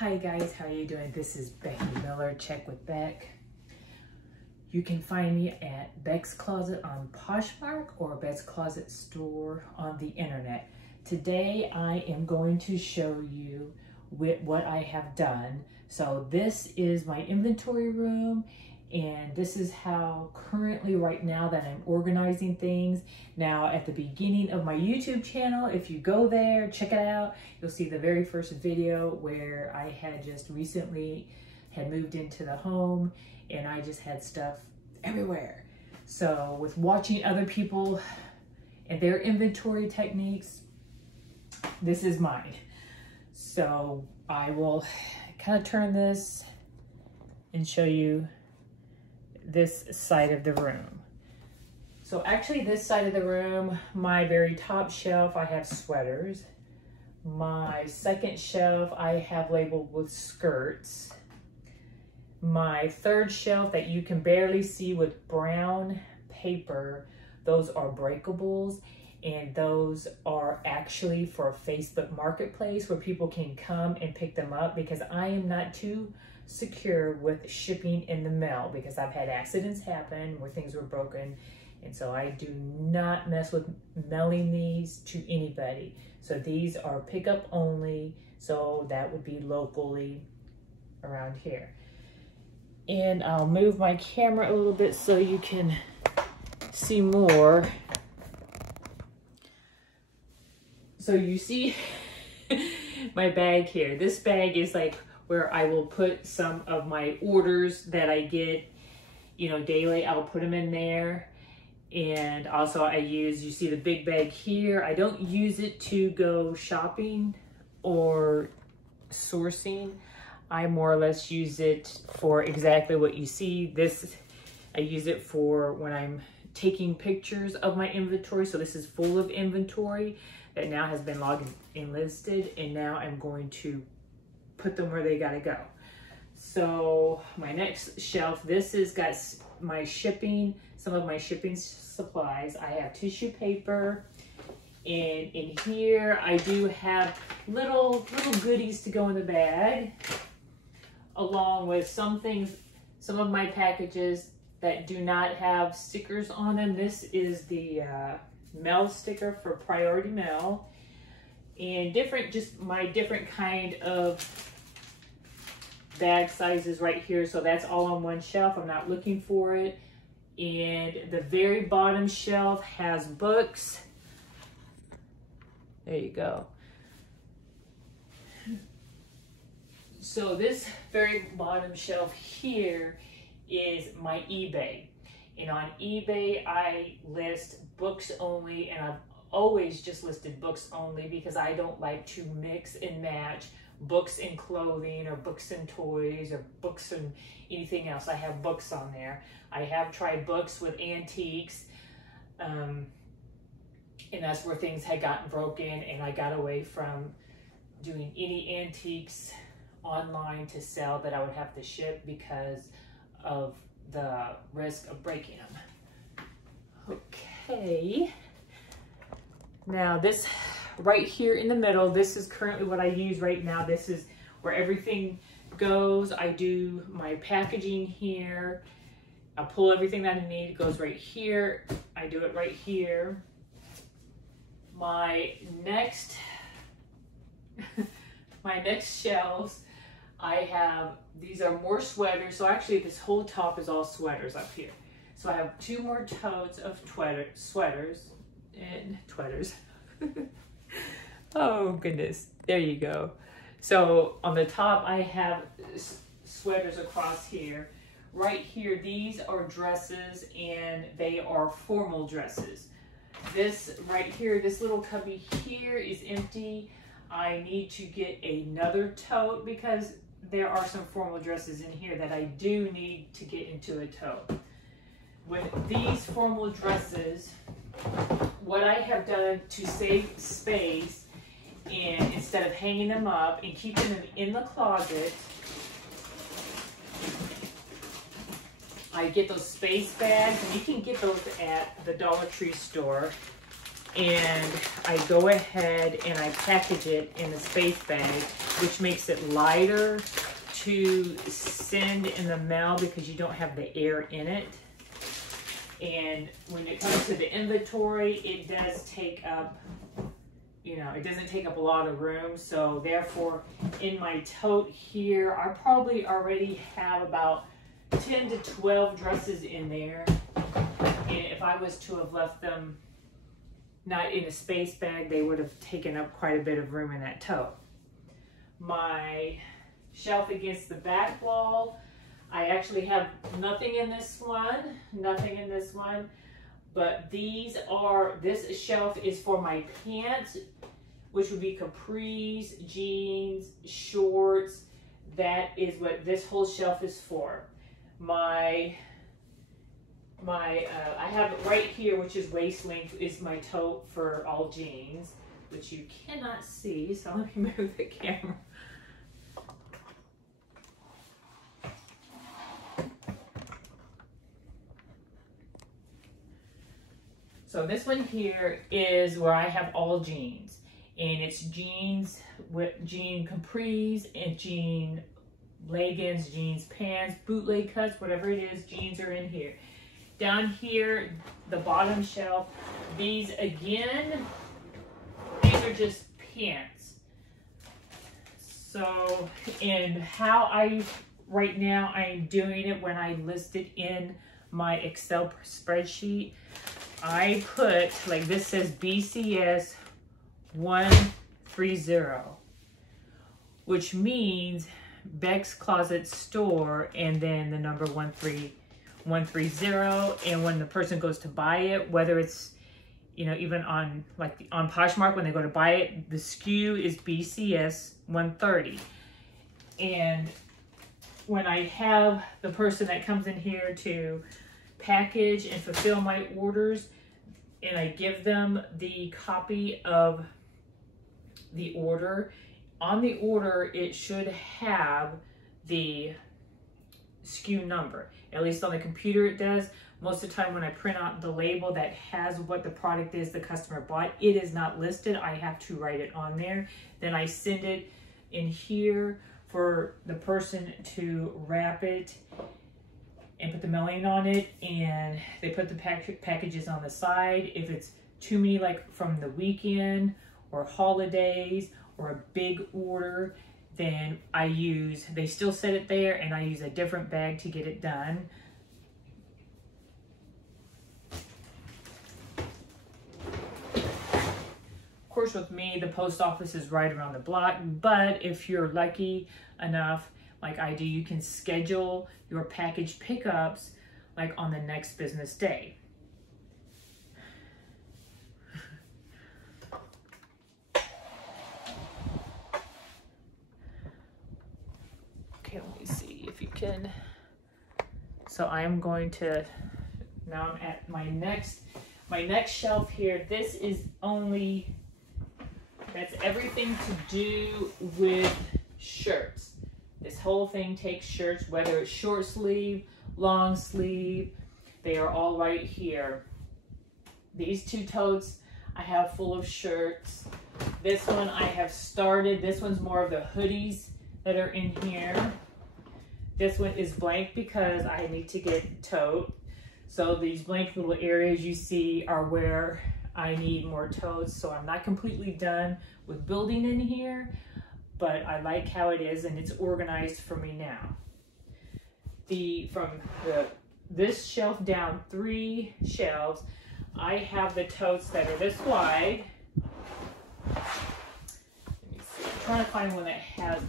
Hi guys, how are you doing? This is Becky Miller, Check with Beck. You can find me at Beck's Closet on Poshmark or Beck's Closet store on the internet. Today I am going to show you what I have done. So this is my inventory room, and this is how currently right now that I'm organizing things. Now at the beginning of my YouTube channel, if you go there, check it out, you'll see the very first video where I had just recently had moved into the home and I just had stuff everywhere. So with watching other people and their inventory techniques, this is mine. So I will kind of turn this and show you this side of the room. So actually this side of the room, my very top shelf, I have sweaters. My second shelf, I have labeled with skirts. My third shelf that you can barely see with brown paper, those are breakables, and those are actually for Facebook Marketplace where people can come and pick them up, because I am not too secure with shipping in the mail because I've had accidents happen where things were broken, and so I do not mess with mailing these to anybody. So these are pickup only, so that would be locally around here. And I'll move my camera a little bit so you can see more. So you see my bag here. This bag is like where I will put some of my orders that I get, you know, daily. I'll put them in there. And also I use, you see the big bag here. I don't use it to go shopping or sourcing. I more or less use it for exactly what you see. This, I use it for when I'm taking pictures of my inventory. So this is full of inventory that now has been logged and listed, and now I'm going to put them where they gotta go. So my next shelf, this has got my shipping, some of my shipping supplies. I have tissue paper, and in here I do have little goodies to go in the bag, along with some things, some of my packages that do not have stickers on them. This is the mail sticker for priority mail, and different, just my different kind of bag sizes right here. So that's all on one shelf. I'm not looking for it. And the very bottom shelf has books. There you go. So this very bottom shelf here is my eBay. And on eBay, I list books only, and I've always just listed books only because I don't like to mix and match books and clothing or books and toys or books and anything else. I have books on there. I have tried books with antiques, and that's where things had gotten broken, and I got away from doing any antiques online to sell that I would have to ship because of the risk of breaking them. Okay, now this right here in the middle, this is currently what I use right now. This is where everything goes. I do my packaging here. I pull everything that I need, it goes right here. I do it right here. My next shelves, I have, these are more sweaters. So actually this whole top is all sweaters up here. So I have two more totes of sweaters. Oh goodness, there you go. So on the top I have sweaters across here. Right here, these are dresses, and they are formal dresses. This right here, this little cubby here is empty. I need to get another tote because there are some formal dresses in here that I do need to get into a tote. With these formal dresses, what I have done to save space, and instead of hanging them up and keeping them in the closet, I get those space bags, and you can get those at the Dollar Tree store. and I go ahead and I package it in a space bag, which makes it lighter to send in the mail because you don't have the air in it. And when it comes to the inventory, it does take up, you know, it doesn't take up a lot of room. So therefore, in my tote here, I probably already have about 10 to 12 dresses in there. And if I was to have left them not in a space bag, they would have taken up quite a bit of room in that tote. My shelf against the back wall, I actually have nothing in this one, but this shelf is for my pants, which would be capris, jeans, shorts. That is what this whole shelf is for. I have it right here, which is waist length, is my tote for all jeans, which you cannot see, so let me move the camera. So this one here is where I have all jeans, and it's jeans with jean capris and jean leggings, jeans pants, bootleg cuts, whatever it is, jeans are in here. Down here, the bottom shelf, these again, these are just pants. So, and how right now I'm doing it when I list it in my Excel spreadsheet, I put, like this says BCS 130, which means Beck's Closet Store and then the number 130. And when the person goes to buy it, whether it's, you know, even on on Poshmark, when they go to buy it, the SKU is BCS 130. And when I have the person that comes in here to package and fulfill my orders, and I give them the copy of the order, on the order it should have the SKU number. At least on the computer it does. Most of the time when I print out the label that has what the product is the customer bought, it is not listed. I have to write it on there. Then I send it in here for the person to wrap it and put the mailing on it, and they put the packages on the side. If it's too many, like from the weekend or holidays or a big order, then they still set it there and I use a different bag to get it done. Of course, with me, the post office is right around the block, but if you're lucky enough, like I do, you can schedule your package pickups like on the next business day. Okay, let me see if you can. So I am going to, now I'm at my next shelf here. This is only, that's everything to do with shirts. This whole thing takes shirts, whether it's short sleeve, long sleeve, they are all right here. These two totes I have full of shirts. This one I have started, this one's more of the hoodies that are in here. This one is blank because I need to get tote. So these blank little areas you see are where I need more totes. So I'm not completely done with building in here, but I like how it is and it's organized for me now. From this shelf down 3 shelves, I have the totes that are this wide. Let me see, I'm trying to find one that has,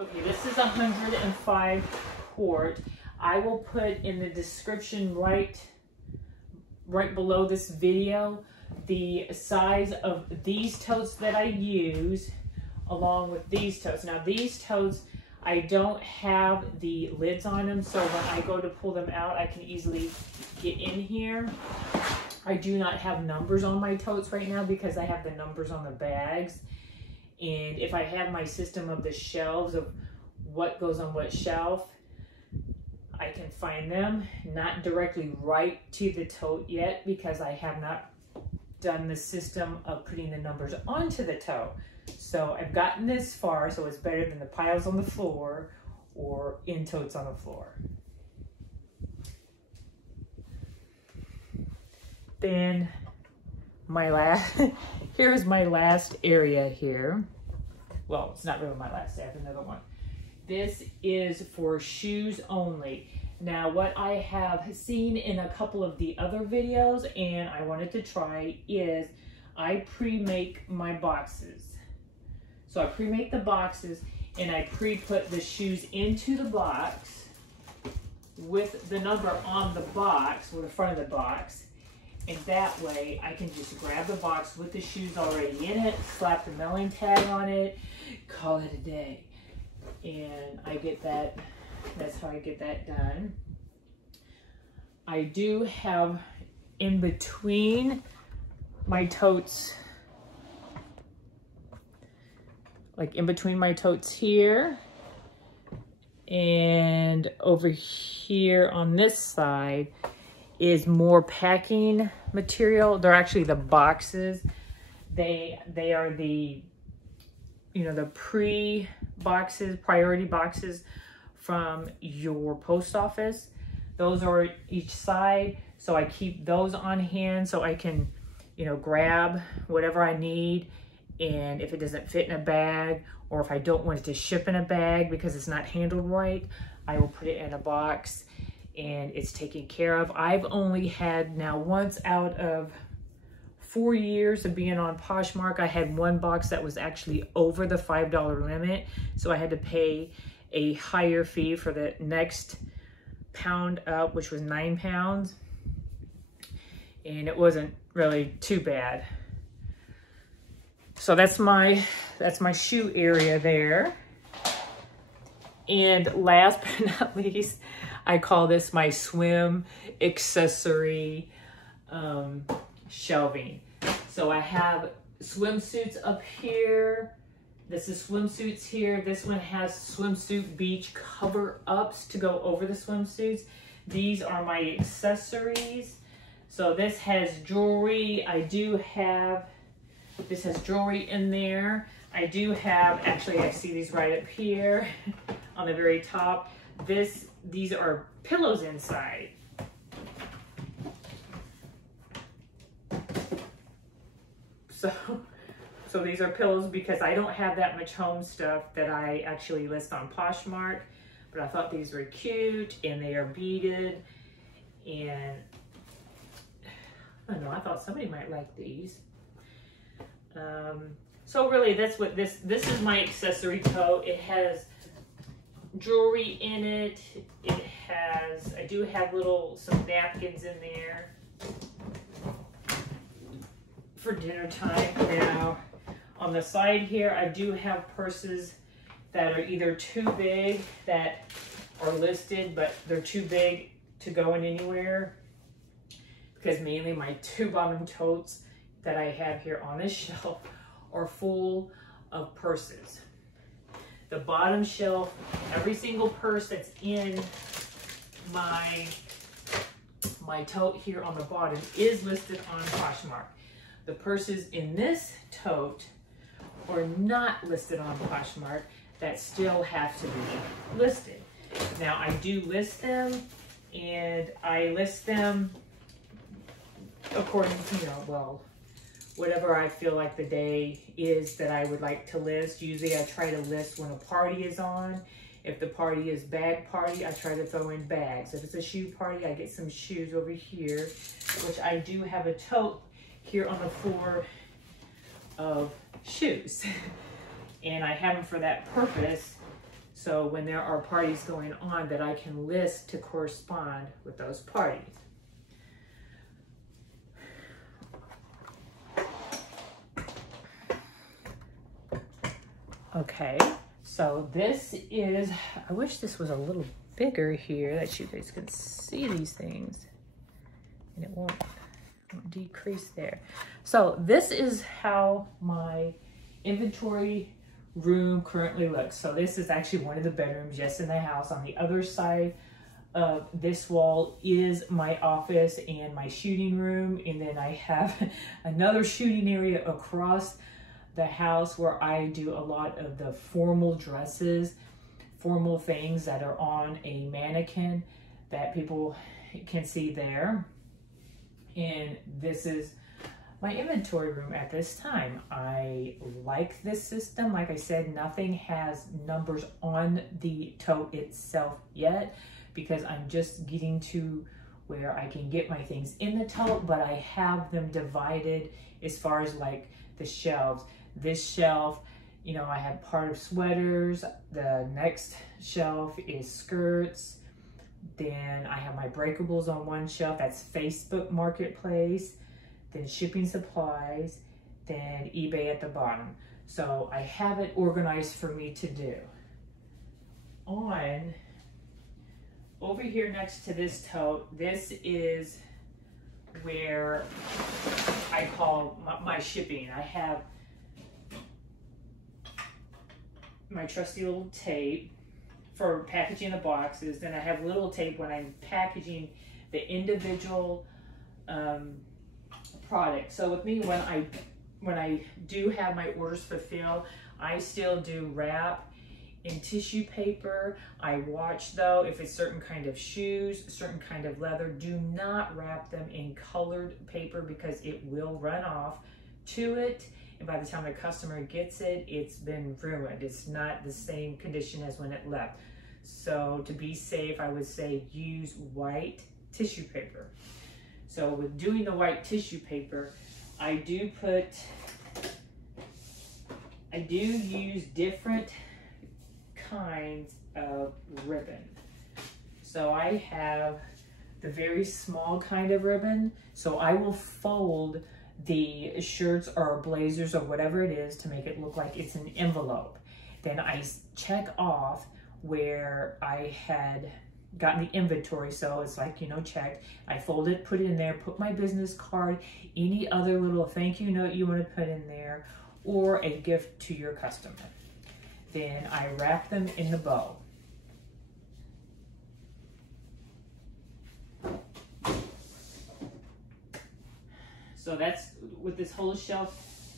okay, this is 105 quart. I will put in the description right below this video the size of these totes that I use along with these totes. Now these totes, I don't have the lids on them, so when I go to pull them out, I can easily get in here. I do not have numbers on my totes right now because I have the numbers on the bags. And if I have my system of the shelves of what goes on what shelf, I can find them. Not directly right to the tote yet because I have not done the system of putting the numbers onto the tote. So I've gotten this far, so it's better than the piles on the floor or in totes on the floor. Then my last, here's my last area here. Well, it's not really my last, I have another one. This is for shoes only. Now, what I have seen in a couple of the other videos and I wanted to try is I pre-make my boxes. So I pre-make the boxes and I pre-put the shoes into the box with the number on the box or the front of the box. And that way I can just grab the box with the shoes already in it, slap the mailing tag on it, call it a day. And I get that, that's how I get that done. I do have in between my totes, like in between my totes here and over here on this side is more packing material. They're actually the boxes. They are the, you know, the pre-boxes, priority boxes from your post office. Those are each side. So I keep those on hand so I can, you know, grab whatever I need. And if it doesn't fit in a bag, or if I don't want it to ship in a bag because it's not handled right, I will put it in a box and it's taken care of. I've only had now once out of 4 years of being on Poshmark, I had one box that was actually over the $5 limit. So I had to pay a higher fee for the next pound up, which was 9 pounds. And it wasn't really too bad. So that's my shoe area there. And last but not least, I call this my swim accessory shelving. So I have swimsuits up here. This is swimsuits here. This one has swimsuit beach cover ups to go over the swimsuits. These are my accessories. So this has jewelry. This has jewelry in there. I do have, actually I see these right up here on the very top. These are pillows inside. So these are pillows because I don't have that much home stuff that I actually list on Poshmark, but I thought these were cute and they are beaded. And I don't know, I thought somebody might like these. So really that's what this is my accessory tote. It has jewelry in it. I do have some napkins in there for dinner time. Now on the side here, I do have purses that are either too big that are listed, but they're too big to go in anywhere because mainly my 2 bottom totes that I have here on this shelf are full of purses. The bottom shelf, every single purse that's in my tote here on the bottom is listed on Poshmark. The purses in this tote are not listed on Poshmark that still have to be listed. Now I do list them, and I list them according to, you know, well, whatever I feel like the day is that I would like to list. Usually I try to list when a party is on. If the party is bag party, I try to throw in bags. If it's a shoe party, I get some shoes over here, which I do have a tote here on the floor of shoes. And I have them for that purpose. So when there are parties going on, that I can list to correspond with those parties. Okay, so this is, I wish this was a little bigger here that you guys can see these things and it won't decrease there. So this is how my inventory room currently looks. So this is actually one of the bedrooms, yes, in the house. On the other side of this wall is my office and my shooting room. And then I have another shooting area across the house where I do a lot of the formal dresses, formal things that are on a mannequin that people can see there. And this is my inventory room at this time. I like this system. Like I said, nothing has numbers on the tote itself yet because I'm just getting to where I can get my things in the tote, but I have them divided as far as like the shelves. This shelf, you know, I have part of sweaters. The next shelf is skirts. Then I have my breakables on one shelf. That's Facebook Marketplace. Then shipping supplies. Then eBay at the bottom. So I have it organized for me to do. Over here next to this tote, this is where I call my shipping. I have my trusty little tape for packaging the boxes. Then I have little tape when I'm packaging the individual product. So with me, when I do have my orders fulfilled, I still do wrap in tissue paper. I watch though, if it's certain kind of shoes, certain kind of leather, do not wrap them in colored paper because it will run off to it. And by the time the customer gets it, it's been ruined. It's not the same condition as when it left. So to be safe, I would say use white tissue paper. So with doing the white tissue paper, I do use different kinds of ribbon. So I have the very small kind of ribbon. So I will fold the shirts or blazers or whatever it is to make it look like it's an envelope. Then I check off where I had gotten the inventory, so it's like, you know, checked. I fold it, put it in there, put my business card, any other little thank you note you want to put in there, or a gift to your customer. Then I wrap them in the bow. So that's what this whole shelf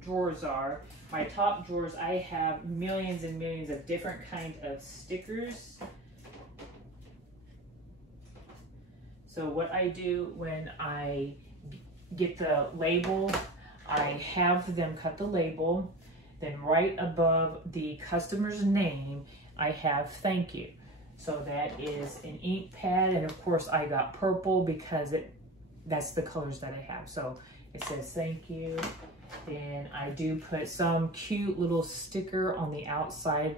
drawers are. My top drawers, I have millions and millions of different kinds of stickers. So what I do when I get the label, I have them cut the label. Then right above the customer's name, I have thank you. So that is an ink pad, and of course I got purple because that's the colors that I have. So it says thank you. Then I do put some cute little sticker on the outside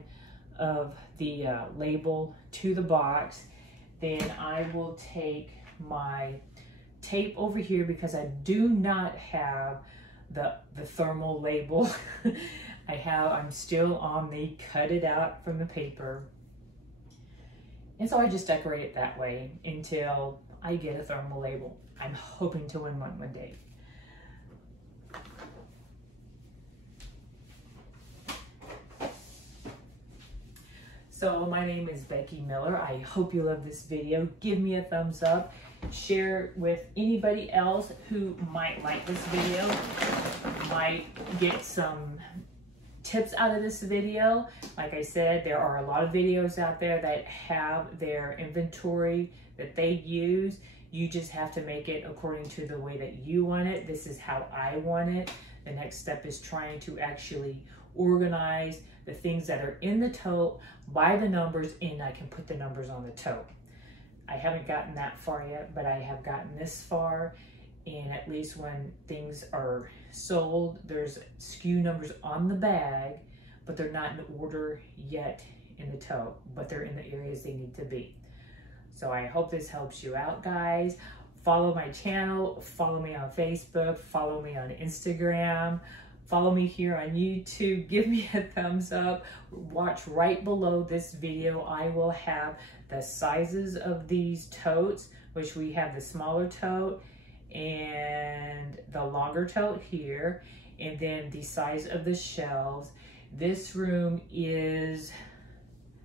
of the label to the box. Then I will take my tape over here because I do not have the thermal label. I'm still on the cut it out from the paper. And so I just decorate it that way until I get a thermal label. I'm hoping to win one day. So my name is Becky Miller. I hope you love this video. Give me a thumbs up. Share with anybody else who might like this video, might get some tips out of this video. Like I said, there are a lot of videos out there that have their inventory that they use. You just have to make it according to the way that you want it. This is how I want it. The next step is trying to actually organize the things that are in the tote by the numbers, and I can put the numbers on the tote. I haven't gotten that far yet, but I have gotten this far. And at least when things are sold, there's SKU numbers on the bag, but they're not in order yet in the tote, but they're in the areas they need to be. So I hope this helps you out, guys. Follow my channel, follow me on Facebook, follow me on Instagram, follow me here on YouTube, give me a thumbs up. Watch right below this video. I will have the sizes of these totes, which we have the smaller tote and the longer tote here. and then the size of the shelves. This room is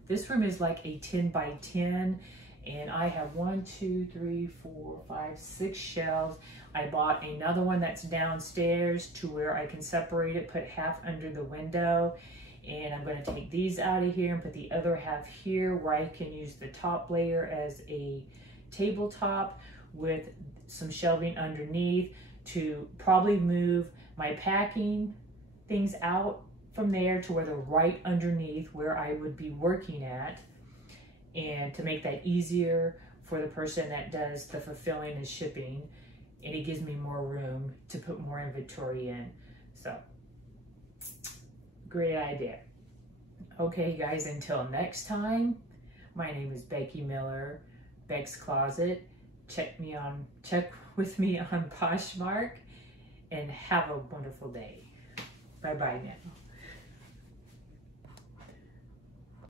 like a 10 by 10, and I have 1, 2, 3, 4, 5, 6 shelves. I bought another one that's downstairs to where I can separate it, put half under the window, and I'm going to take these out of here and put the other half here where I can use the top layer as a tabletop with some shelving underneath to probably move my packing things out from there to where they're right underneath where I would be working at, and to make that easier for the person that does the fulfilling and shipping, and it gives me more room to put more inventory in. So, great idea. Okay guys, until next time, my name is Becky Miller, Beck's Closet. Check with me on Poshmark, and have a wonderful day. Bye-bye now.